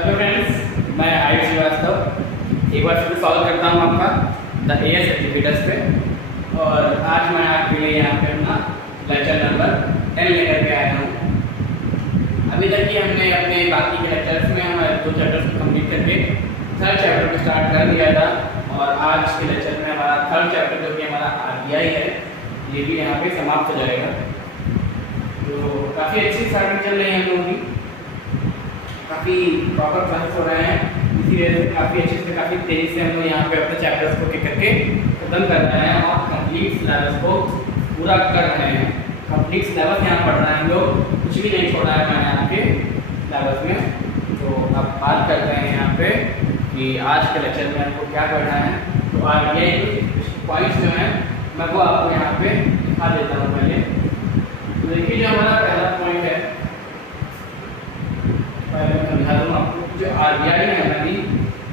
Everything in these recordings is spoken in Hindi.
हेलो फ्रेंड्स, मैं आयुष श्रीवास्तव एक बार फिर स्वागत करता हूँ आपका द एएस एजुकेटर्स पे। और आज मैं आपके लिए यहाँ पे अपना लेक्चर नंबर 10 लेकर के आया हूँ। अभी तक ही हमने अपने बाकी के लेक्चर्स में हमारे 2 चैप्टर्स को कंप्लीट करके 3rd चैप्टर को स्टार्ट कर दिया था। और आज के लेक्चर में हमारा 3rd चैप्टर जो कि हमारा आरबीआई है, ये भी यहाँ पे समाप्त हो जाएगा। तो काफ़ी अच्छी स्टार्टिंग चल रही है हम लोगों की, काफ़ी प्रॉपर क्लासेस हो रहे हैं। इसी वजह से काफ़ी अच्छे से काफ़ी तेज़ी से हम लोग यहाँ पे अपने चैप्टर्स को करके ख़त्म कर रहे हैं और कंप्लीट सिलेबस को पूरा कर रहे हैं। कंप्लीट सिलेबस यहाँ पढ़ रहे हैं हम लोग, कुछ भी नहीं छोड़ा है मैंने आपके सिलेबस में। तो अब बात करते हैं यहाँ पे कि आज के लेक्चर में आपको क्या पढ़ना है। तो आगे पॉइंट्स जो हैं मैं वो आपको यहाँ पे दिखा देता हूँ पहले। तो देखिए, जो हमारा पहला पॉइंट है, पहले मैं समझा दूँ आपको। जो आरबीआई है हमारी,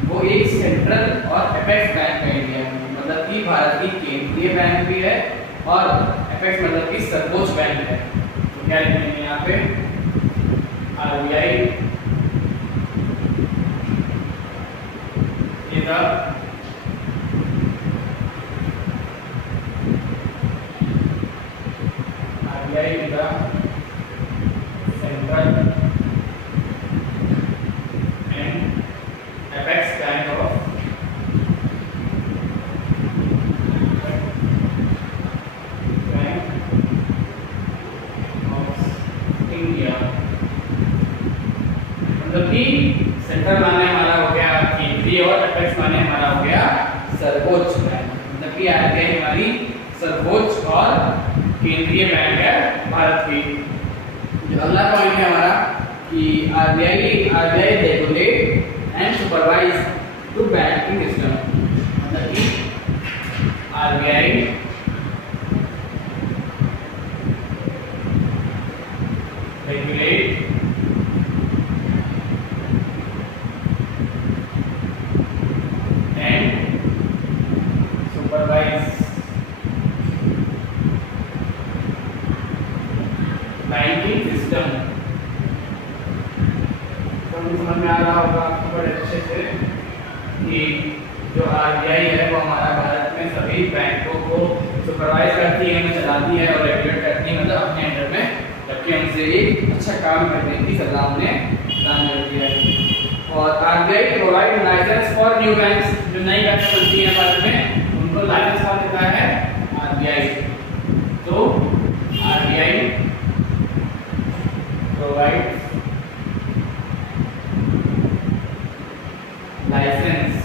वो एक सेंट्रल और एपेक्स बैंक है इंडिया में, मतलब कि भारत की केंद्रीय बैंक भी है और एपेक्स मतलब कि सर्वोच्च बैंक है। तो क्या लिखेंगे यहाँ पे, RBI is the central apex bank of India. मतलब कि सेंट्रल माने हमारा हो गया केंद्रीय और एपेक्स माने हमारा हो गया सर्वोच्च बैंक। मतलब कि आरबीआई हमारी सर्वोच्च और केंद्रीय बैंक है भारत की। जो अगला पॉइंट है हमारा कि RBI regulate and supervise to banking system। मतलब कि RBI regulate and supervise banking system. समझ में आ रहा होगा आपको बड़े अच्छे से कि जो आरबीआई है वो हमारा भारत में सभी बैंकों को सुपरवाइज करती है, चलाती है और रेगुलेट करती है, मतलब अपने अंडर में रखके उनसे एक अच्छा काम करने की सलाह उन्हें प्रदान करती है। और RBI provide license for new banks. जो नई बैंक बनती है भारत में, उनको लाइसेंस कौन देता है, आरबीआई। तो RBI provide license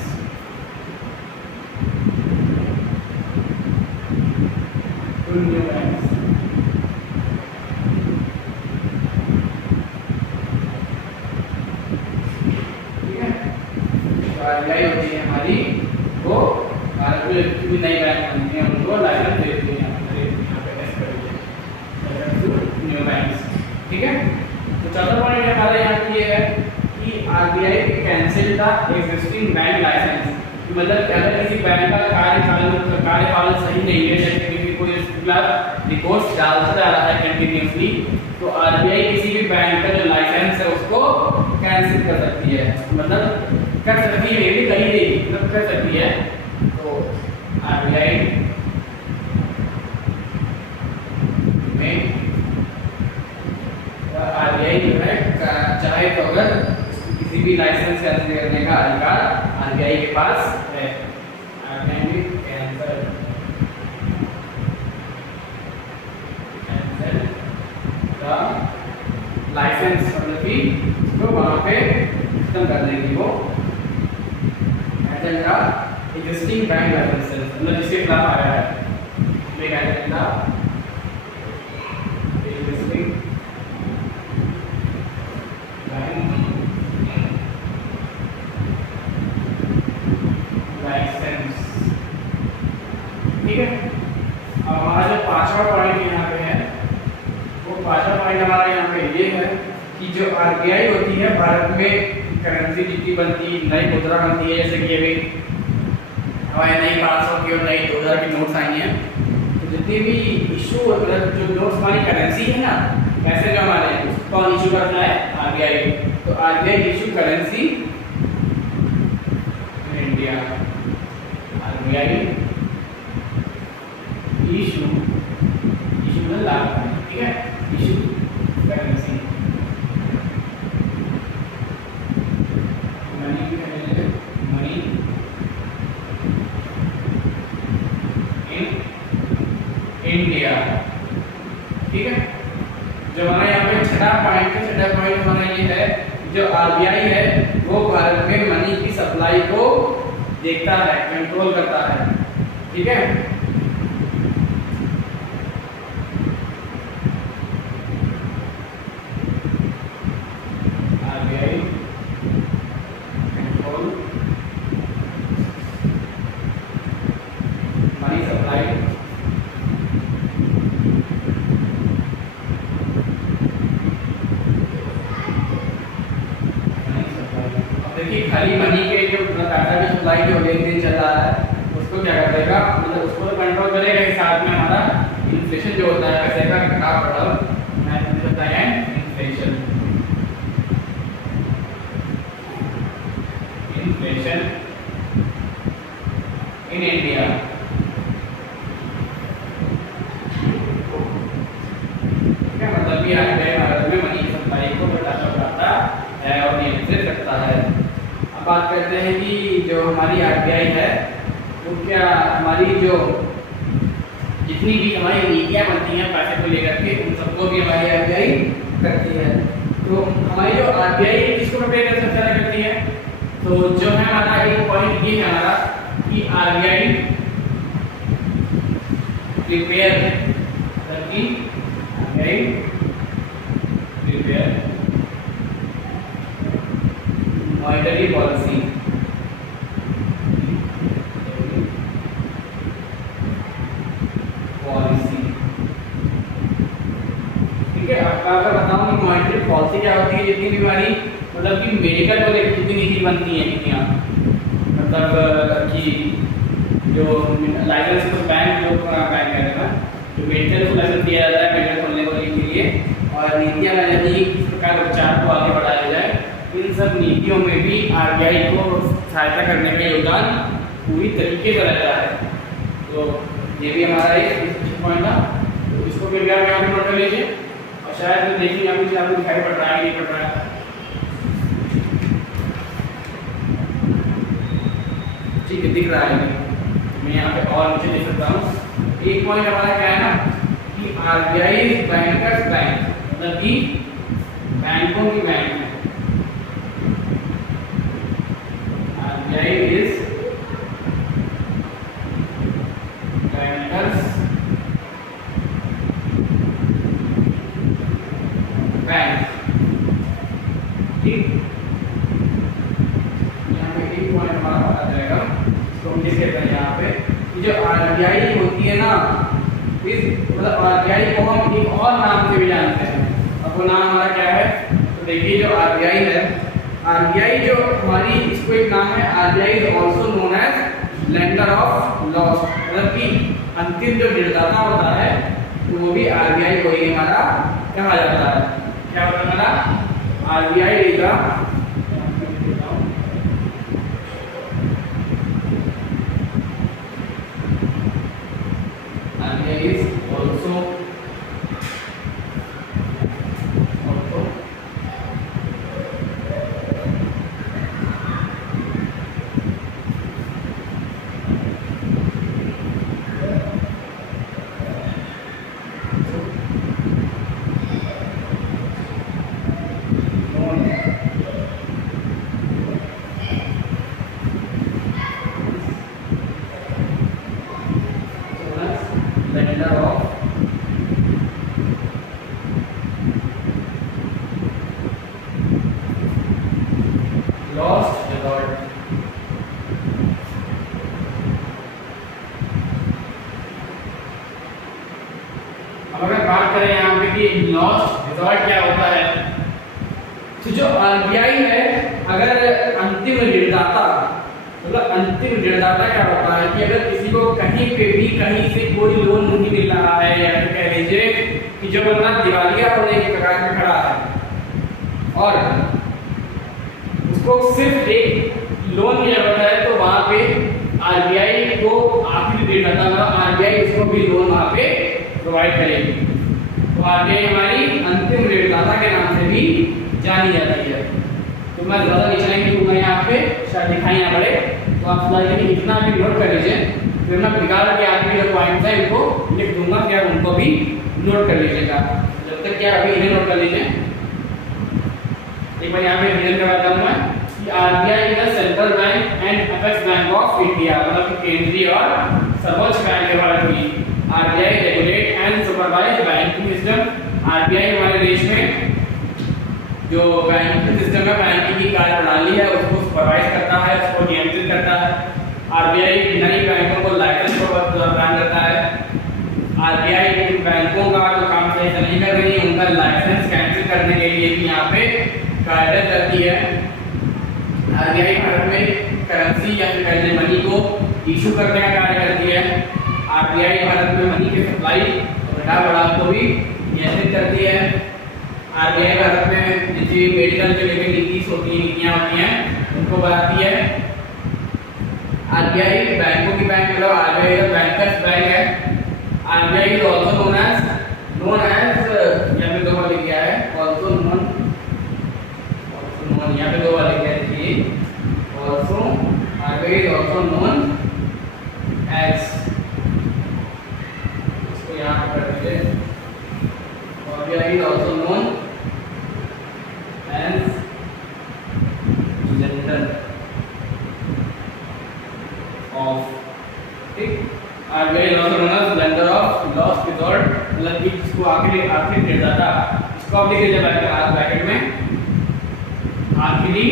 to new banks. ठीक है, तो आरबीआई होती है हमारी, वो भारत में जितनी भी नई बैंक बनती हैं उनको लाइसेंस देती है न्यू बैंक्स। ठीक है, तो चौथा पॉइंट हमारा यहाँ पे ये है कि RBI cancel the existing bank license. मतलब अगर किसी बैंक का कार्यपालन सही नहीं है, जैसे कि कोई रिपोर्ट्स डालता जा रहा है कंटिन्यूअसली, तो आरबीआई किसी भी बैंक का जो लाइसेंस है उसको कैंसिल कर सकती है। मतलब कर सकती है, ये भी कही देगी, मतलब कर सकती है। तो आरबीआई में जो है चाहे तो अगर किसी भी लाइसेंस कैंसिल करने का अधिकार आरबीआई के पास है। लाइसेंस मतलब कि तो वहाँ पे खत्म कर देगी वो एग्जिस्टिंग बैंक लाइसेंस, मतलब जिसके खिलाफ आया है एग्जिस्टिंग लाइसेंस। ठीक है, अब हमारा जो 5वां पॉइंट यहाँ पे है, वो 5वां पॉइंट हमारा यहाँ पे ये है कि जो आरबीआई होती है भारत में करेंसी जितनी बनती, नई मुद्रा बनती है, जैसे कि अभी हमारे नई 500 की और नई 2000 की नोट्स आई हैं, तो जितनी भी इशू मतलब जो नोट्स हमारी करेंसी है ना, पैसे जो हमारे कौन इशू करता है, आरबीआई। तो RBI issue currency in India, RBI issue में लागू, ठीक है, issue currency money in India, ठीक है। जो हमारा यहाँ पे छठा पॉइंट हमारा ये है, जो आरबीआई है वो भारत में मनी की सप्लाई को देखता है, कंट्रोल करता है, ठीक है। आरबीआई कंट्रोल मनी सप्लाई, देखिए खाली मनी के जो डाटा की सप्लाई जो लेन देन चल रहा है उसको क्या करेगा, मतलब उसको तो कंट्रोल करेगा ही, साथ में हमारा इन्फ्लेशन जो होता है पैसे का घटाव बढ़ाव मैं बताया इन्फ्लेशन इन इंडिया, क्या मतलब कि आरबीआई भारत में मनी की सप्लाई को बढ़ाता है और नियंत्रित करता है। अब बात करते हैं कि जो हमारी आरबीआई है वो क्या हमारी जो जितनी भी हमारी नीतियाँ बनती हैं पैसे को लेकर के उन सबको भी हमारी आरबीआई करती है। तो हमारी जो आरबीआई किसको प्रिपेयर करती है, तो जो है हमारा एक पॉइंट ये है हमारा कि आरबीआई प्रिपेयर करती, मॉनेटरी पॉलिसी, ठीक है। अब अगर बताऊं कि मॉनेटरी पॉलिसी क्या होती है, जितनी भी हमारी मतलब कि मेडिकल को लेकर जितनी नीति बनती है नीतियाँ, मतलब कि जो लाइसेंस तो बैंक जो बैंक है ना, जो मेडिकल को लाइसेंस दिया जाता है मेडिकल खोलने वाले के लिए, और नीतियाँ बन जाती है किस प्रकार उपचार को आगे बढ़ाया जाए, इन सब नीतियों में भी आरबीआई को सहायता करने का योगदान पूरी तरीके से रहता है। तो ये भी हमारा एक पॉइंट था, तो इसको फिर यहाँ पे नोट कर लीजिए, और शायद देखिए यहाँ पे आपको दिखाई पड़ रहा है नहीं पड़ रहा है, ठीक है दिख रहा है, मैं यहाँ पे और नीचे देख सकता हूँ। एक पॉइंट हमारा क्या है ना कि आरबीआई बैंकर्स बैंक, मतलब कि बैंकों की बैंक है, आरबीआई इज बैंकर्स बैंक, ठीक। यहाँ पे एक पॉइंट हमारा आ जाएगा, तो हम लिख देते हैं यहाँ पे जो आरबीआई होती है ना, इस मतलब आरबीआई को हम एक और नाम से भी जानते हैं, अब वो नाम हमारा क्या है, तो देखिए जो आरबीआई है, आरबीआई जो हमारी इसको एक नाम है, RBI is also known as lender of loss, मतलब कि अंतिम जो ऋणदाता होता है तो वो भी आरबीआई को ही हमारा कहा जाता है। क्या होता है हमारा, RBI is also lender of lost resort, अब अगर बात करें यहाँ पे कि लॉस्ट रिजॉर्ट क्या होता है, तो जो आरबीआई है अगर अंतिम ऋणदाता, मतलब अंतिम ऋणदाता क्या होता है कि अगर किसी को कहीं पे भी कहीं से कोई लोन नहीं मिल रहा है, या फिर कह लीजिए कि जो बंदा दिवालिया होने के कगार पे खड़ा है और उसको सिर्फ एक लोन की जरूरत है तो वहाँ पे आरबीआई को आखिरी डेट आता है, आरबीआई उसको भी लोन वहाँ पे प्रोवाइड करेगी। तो आरबीआई हमारी अंतिम ऋणदाता के नाम से भी जानी जाती है। तो मैं ज़्यादा नीचे नहीं लिखूंगा यहाँ पे, शायद दिखाई ना पड़े, तो आप फिलहाल इतना भी नोट कर लीजिए, फिर मैं बिगाड़ के आखिरी जो पॉइंट्स हैं उनको लिख दूंगा, क्या उनको भी नोट कर लीजिएगा। जब तक क्या अभी इन्हें नोट कर लीजिए। एक बार यहाँ पे रिवीजन करवाता हूँ मैं कि RBI is the central bank and apex bank of India, मतलब केंद्रीय और सर्वोच्च बैंक है भारत की। RBI regulate and supervise banking system. RBI हमारे देश में जो बैंकिंग सिस्टम है, बैंकिंग की कार्य प्रणाली है, उसको सुपरवाइज करता है, उसको नियंत्रित करता है। आरबीआई नई बैंकों को लाइसेंस प्रदान करता है। आरबीआई इन बैंकों का जो काम सही से नहीं कर रही है उनका लाइसेंस कैंसिल करने के लिए भी यहाँ पे कार्य करती है। आरबीआई भारत में करेंसी या फिर पैसे मनी को इशू करने का कार्य करती है। आरबीआई भारत में मनी की सप्लाई और घटाव बढ़ाव को भी नियंत्रित करती है। आरबीआई भारत में जितनी मेडिकल से लेकर नीतियाँ होती हैं उनको बनाती है। आरबीआई बैंकों की बैंक, मतलब आरबीआई का बैंकर्स बैंक है। RBI is also known as यहाँ पे दो बार लिख गया है, आल्सो नोन यहाँ पे दो बार लिख गया है, also RBI is also known as, इसको यहाँ पर कर दीजिए, RBI is also known as lender of, ठीक, RBI is also known as lender of last resort, मतलब कि इसको आखिरी ऋणदाता, इसको आप लिख लीजिए ब्रैकेट में, आखिरी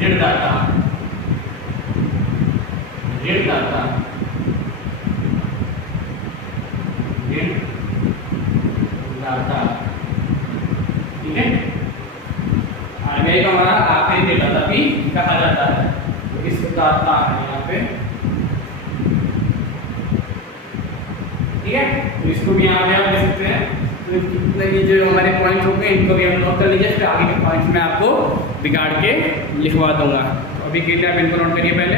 ऋणदाता, ऋणदाता, ऋणदाता, ठीक है। आरबीआई का हमारा आखिरी ऋणदाता भी कहा जाता है, तो इस दाता है यहाँ पे, ठीक है। तो इसको भी यहाँ पे आप देख सकते हैं। तो ये जो हमारे पॉइंट्स होंगे इनको भी हम नोट कर लीजिए, फिर आगे के पॉइंट्स में आपको बिगाड़ के लिखवा दूंगा। तो अभी के लिए आप इनको नोट करिए पहले,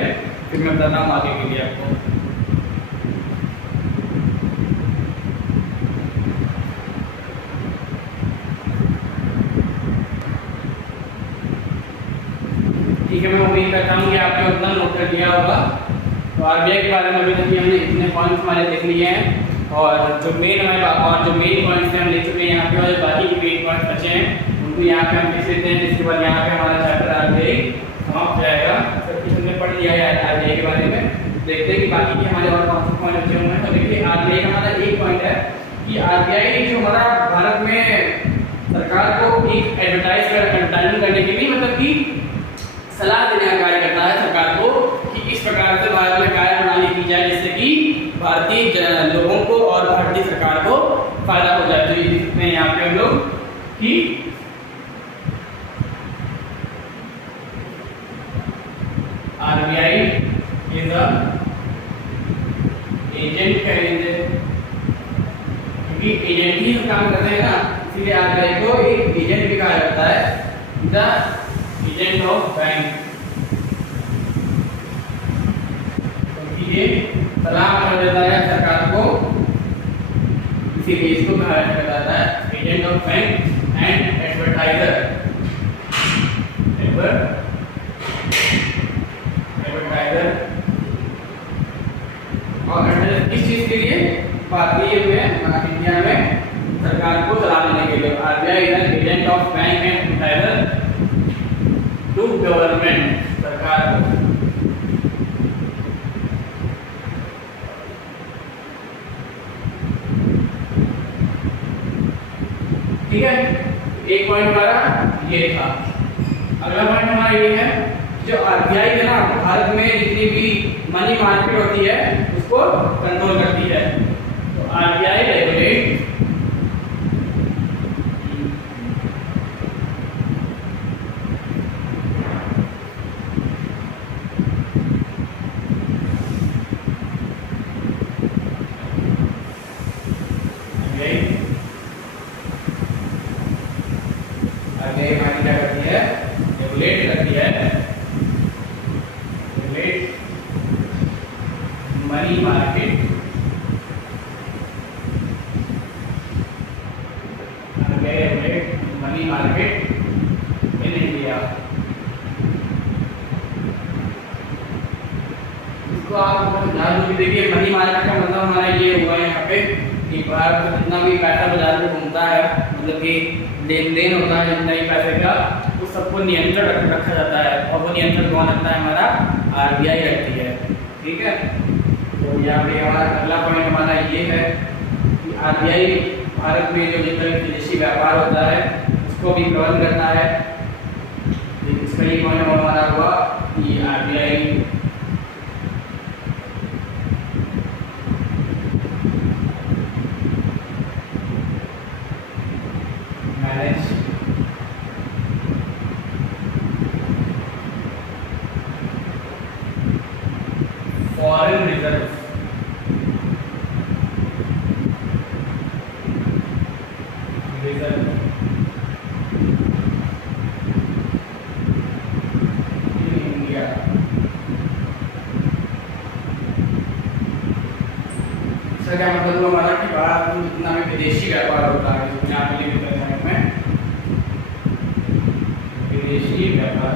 फिर मैं बताता हूँ आगे के लिए आपको। ठीक है, मैं उम्मीद करता हूँ कि आपने उतना नोट कर लिया होगा। तो आरबीआई के बारे में अभी तक हमने इतने पॉइंट्स हमारे देख लिए हैं, और जो मेन पॉइंट्स हैं हम लिख चुके हैं यहाँ पे, और बाकी के मेन पॉइंट्स बचे हैं उनको यहाँ पे हम लिख लेते हैं, जिसके बाद यहाँ पे हमारा चैप्टर आरबीआई समाप्त हो जाएगा। सब कुछ हमने पढ़ लिया है आरबीआई के बारे में, देखते हैं कि बाकी के हमारे और कौन से पॉइंट बचे हुए हैं। तो देखिए आरबीआई का हमारा एक पॉइंट है कि आरबीआई जो हमारा भारत में सरकार को एक एडवर्टाइजमेंट करने के लिए, मतलब कि सलाह देने का कार्य करता है सरकार को कि इस प्रकार से भारत में कार्य प्रणाली की जाए जिससे कि भारतीय लोगों को और भारतीय सरकार को फायदा हो जाए। तो ये लिखते हैं यहाँ पे हम लोग कि आरबीआई इज अ एजेंट करेंगे, क्योंकि एजेंट ही काम करते हैं ना, इसलिए आरबीआई को एक एजेंट भी कहा जाता है, द एजेंट ऑफ बैंक। तो ये सलाह कर देता है सरकार को, इसीलिए इसको कहा जाता है agent of bank and advertiser. और किस चीज के लिए? भारतीय में इंडिया में सरकार को सलाह देने के लिए। RBI is an agent of bank and advertiser to government, सरकार को। ठीक है, एक पॉइंट हमारा ये था। अगला पॉइंट हमारा ये है, जो आरबीआई है ना, भारत में जितनी भी मनी मार्केट होती है उसको कंट्रोल करती है। तो आरबीआई रेगुलेट क्या करती है, रेगुलेट करती है, regulate money market, regulate money market in India. इसको आप ध्यान दो कि देखिए मनी मार्केट का मतलब हमारा ये हुआ है यहाँ पे कि भारत में जितना भी पैसा बाजार में घूमता है, मतलब कि लेन देन होता है जितना भी पैसे का, उस सबको नियंत्रण रखा जाता है। और वो नियंत्रण कौन रखता है? हमारा आरबीआई रखती है। ठीक है, तो यहाँ पे हमारा अगला पॉइंट हमारा ये है कि आरबीआई भारत में जो जितना भी विदेशी व्यापार होता है उसको भी प्रबंध करता है। इसका ये पॉइंट हमारा हुआ कि आरबीआई मैनेज फॉरेन रिजर्व, इसका क्या मतलब हुआ हमारा कि भारत में जितना भी विदेशी व्यापार होता है, यहाँ पे लिखते हैं साइड में विदेशी व्यापार,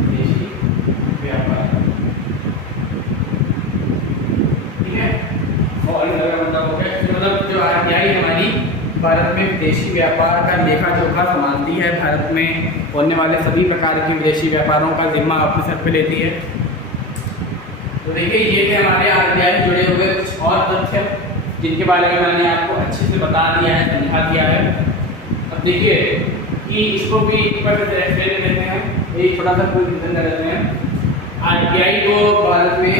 विदेशी व्यापार, ठीक है। और मतलब हो गया, मतलब जो आरबीआई हमारी भारत में विदेशी व्यापार का लेखा जोखा संभालती है, भारत में होने वाले सभी प्रकार के विदेशी व्यापारों का जिम्मा अपने सर पे लेती है। तो देखिए ये थे हमारे आरबीआई जुड़े हुए कुछ और तथ्य जिनके बारे में मैंने आपको अच्छे से बता दिया है, समझा दिया है। अब देखिए कि इसको भी एक बार एक्सप्लेन करते हैं, एक छोटा सा पूरी कर देते हैं। आरबीआई को भारत में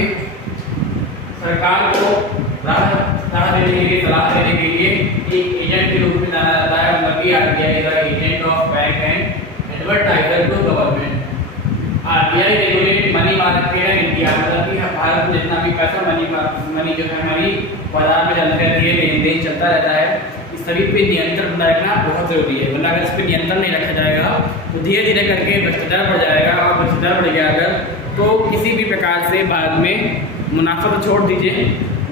सरकार को राह देने के लिए, सलाह देने के लिए एक एजेंट के रूप में जाना जाता है, मतलब कि RBI is the agent of bank and advertiser to government. RBI regulate money market in India, मतलब कि भारत में जितना भी पैसा मनी जो है हमारी बाजार में चलती रहती है, लेन देन चलता रहता है, इस सभी पे नियंत्रण रखना बहुत जरूरी है। वरना अगर इस पर नियंत्रण नहीं रखा जाएगा तो धीरे धीरे करके भ्रष्टाचार बढ़ जाएगा, और भ्रष्टाचार बढ़ गया अगर तो किसी भी प्रकार से भारत में मुनाफा तो छोड़ दीजिए,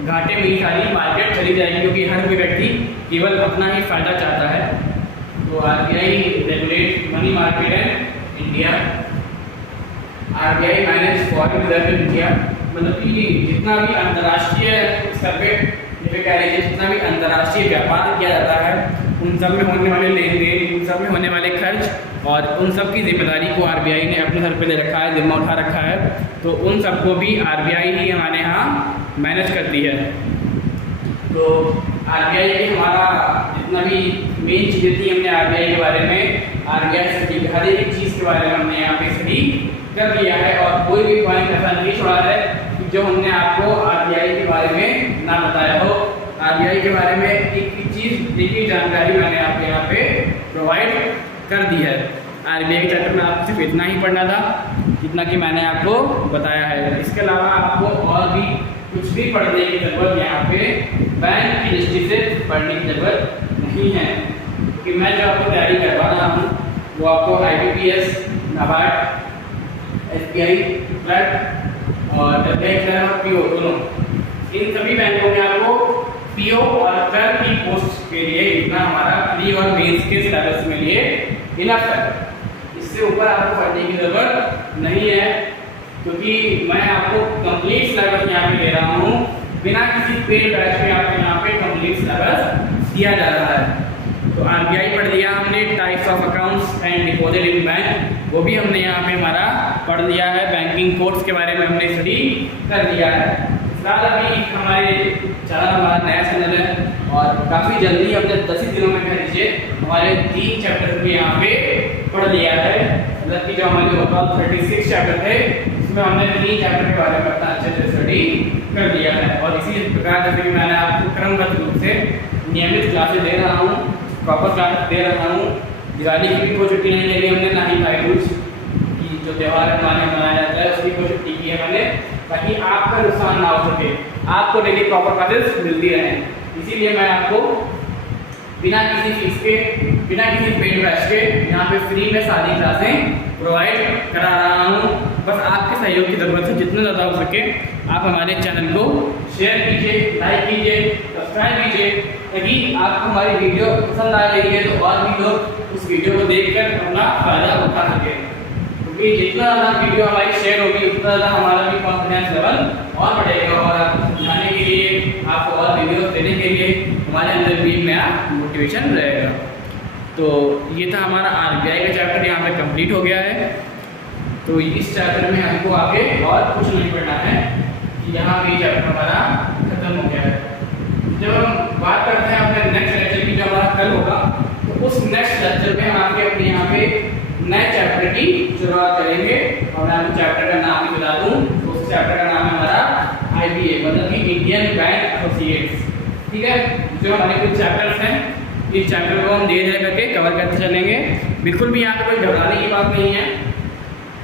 घाटे में ही सारी मार्केट चली जाएगी, क्योंकि हर कोई व्यक्ति केवल अपना ही फायदा चाहता है। तो RBI regulate money market in India, RBI manage foreign reserve in India, मतलब कि जितना भी अंतर्राष्ट्रीय स्तर पे कह रहे हैं जितना भी अंतर्राष्ट्रीय व्यापार किया जाता है, उन सब में होने वाले लेन देन, उन सब में होने वाले खर्च और उन सब की जिम्मेदारी को आरबीआई ने अपने सर पे ले रखा है, जिम्मा उठा रखा है। तो उन सबको भी आरबीआई ही हमारे यहाँ मैनेज करती है। तो आरबीआई के हमारा जितना भी मेन चीज़ें थी हमने आरबीआई के बारे में, आरबीआई से हर एक चीज़ के बारे में हमने यहाँ पे स्टडी कर लिया है, और कोई भी पॉइंट ऐसा नहीं छोड़ा है कि जो हमने आपको आरबीआई के बारे में ना बताया हो। आरबीआई के बारे में एक चीज़ एक जानकारी मैंने आपके यहाँ पे प्रोवाइड कर दी है। आरबीआई के चैप्टर में आपको सिर्फ इतना ही पढ़ना था जितना कि मैंने आपको बताया है। इसके अलावा आपको और भी कुछ भी पढ़ने की ज़रूरत यहाँ पे बैंक की दृष्टि से पढ़ने की ज़रूरत नहीं है, क्योंकि मैं जो आपको तैयारी करवा रहा हूँ वो आपको IBPS, नाबार्ड, SBI क्लर्क और WI क्लर्क और PO दोनों, इन सभी बैंकों में आपको PO और क्लर्क की पोस्ट के लिए इतना हमारा प्री और मेंस के सिलेबस में लिए इनफ है। इससे ऊपर आपको पढ़ने की ज़रूरत नहीं है, क्योंकि मैं आपको कंप्लीट सिलेबस यहाँ पे दे रहा हूँ, बिना किसी पेड बैच में आपको यहाँ पे कंप्लीट सिलेबस दिया जा रहा है। तो आरबीआई पढ़ लिया हमने, types of accounts and deposit in bank वो भी हमने यहाँ पे हमारा पढ़ लिया है, बैंकिंग कोर्स के बारे में हमने स्टडी कर लिया है। फिलहाल अभी हमारे चैनल हमारा नया चैनल है और काफ़ी जल्दी हमने 10 ही दिनों में कह लीजिए हमारे 3 चैप्टर भी यहाँ पे पढ़ लिया है। मतलब कि जो हमारे ओवरऑल 36 चैप्टर थे उसमें हमने 3 चैप्टर के बारे में अपना अच्छे से स्टडी कर लिया है। और इसी प्रकार जैसे कि मैंने आपको क्रमबद्ध रूप से नियमित क्लासेस दे रहा हूँ, प्रॉपर क्लासेस दे रहा हूँ। दिवाली की भी कोई छुट्टी नहीं ले ली हमने, ना ही भाई दूज की जो त्यौहार हमारे मनाया जाता है उसकी कोई छुट्टी की है मैंने, ताकि आपका नुकसान ना हो सके, आपको डेली प्रॉपर क्लासेस मिलती रहें। इसीलिए मैं आपको बिना किसी फीस के, बिना किसी पेड बैच के यहाँ पे फ्री में सारी क्लासें प्रोवाइड करा रहा हूँ। बस आपके सहयोग की ज़रूरत है, जितना ज़्यादा हो सके आप हमारे चैनल को शेयर कीजिए, लाइक कीजिए, सब्सक्राइब कीजिए, ताकि आपको हमारी वीडियो पसंद आ रही है तो और भी लोग उस वीडियो को देखकर अपना फ़ायदा उठा सकें। क्योंकि जितना ज़्यादा वीडियो हमारी शेयर होगी उतना ज़्यादा हमारा भी कॉन्फिडेंस लेवल और बढ़ेगा और आपको समझाने के लिए, आपको और वीडियो देने के लिए हमारे अंदर भी नया मोटिवेशन रहेगा। तो ये था हमारा RBI का चैप्टर, यहाँ पे कंप्लीट हो गया है। तो इस चैप्टर में हमको आगे और कुछ नहीं पढ़ना है, यहाँ पे चैप्टर हमारा खत्म हो गया है। जब हम बात करते हैं अपने नेक्स्ट लेक्चर की जो हमारा कल होगा, तो उस नेक्स्ट लेक्चर में हम आपके अपने यहाँ पे नए चैप्टर की शुरुआत करेंगे। और मैं आपको चैप्टर का नाम भी बता दूँ, तो उस चैप्टर का नाम है हमारा IBA, मतलब कि इंडियन बैंक एसोसिएट्स। ठीक है, जो हमारे कुछ चैप्टर्स हैं, इस चैप्टर को हम धीरे धीरे करके कवर करते चलेंगे। बिल्कुल भी यहाँ पे कोई घबराने की बात नहीं है,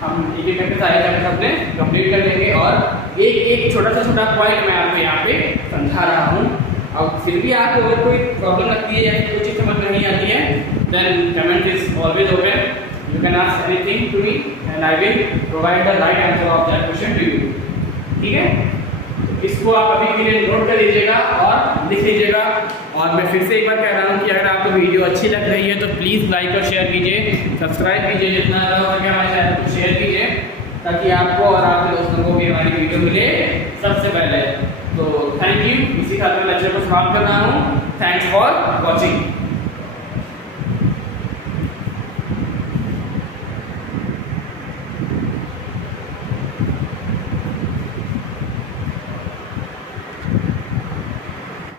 हम एक एक करके सारे चैप्टर अपने कंप्लीट कर लेंगे। और एक एक छोटा पॉइंट मैं आपको यहाँ पे समझा रहा हूँ। अब फिर भी आपको अगर कोई प्रॉब्लम लगती है या फिर कोई चीज़ समझ में नहीं आती है, then comment is always open, you can ask anything to me and I will provide the right answer of that question to you. ठीक है, इसको आप अभी के लिए नोट कर लीजिएगा और लिख लीजिएगा। और मैं फिर से एक बार कह रहा हूँ कि अगर आपको वीडियो अच्छी लग रही है तो प्लीज़ लाइक और शेयर कीजिए, सब्सक्राइब कीजिए, जितना ज़्यादा हो सके हमारे चैनल को शेयर कीजिए, ताकि आपको और आपके दोस्तों को भी हमारी वीडियो मिले सबसे पहले। तो थैंक यू, इसी खातिर लेक्चर को समाप्त कर रहा हूँ। Thanks for watching.